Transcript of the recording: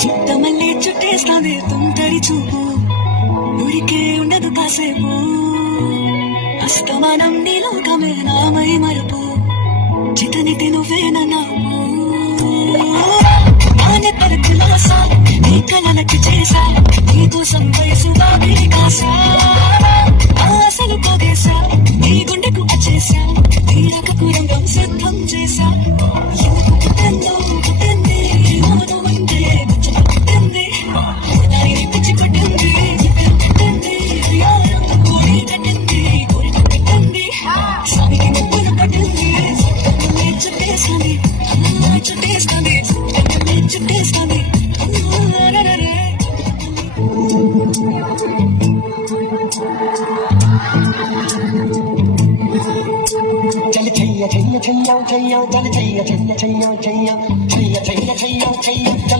చుట్టమల్లే చుట్టేస్తావే తుంటరి చూపు ఊరికే ఉండదు కాసేపు అస్తమానం నీ లోకమే నామై మరుపు చితనితి నువ్వేనా నాకు నానెత్తర కులాసా నీ కలలకి చేసా నీ కోసం వయసుగా కాసా ఆశలు పోగేశా నీ గుండెకు అచ్చేసా నీ రకపు రంగం సిద్ధం చేశా ఎందుకు పుట్టిందో పుట్టింది మోనం అంటే పుట్టింది దానిని పిచ్చి పట్టింది పుట్టింది యారం కోడి కట్టింది కోడి కట్టింది స్వామికి ముప్పులు పట్టింది చుట్టేస్తుంది చుట్టేస్తుంది చుట్టేస్తుంది చలి చెయ్య చెయ్య చెయ్య చెయ్య చలి చెయ్య చెయ్య చెయ్య చెయ్య చెయ్య చెయ్య చెయ్య చెయ్య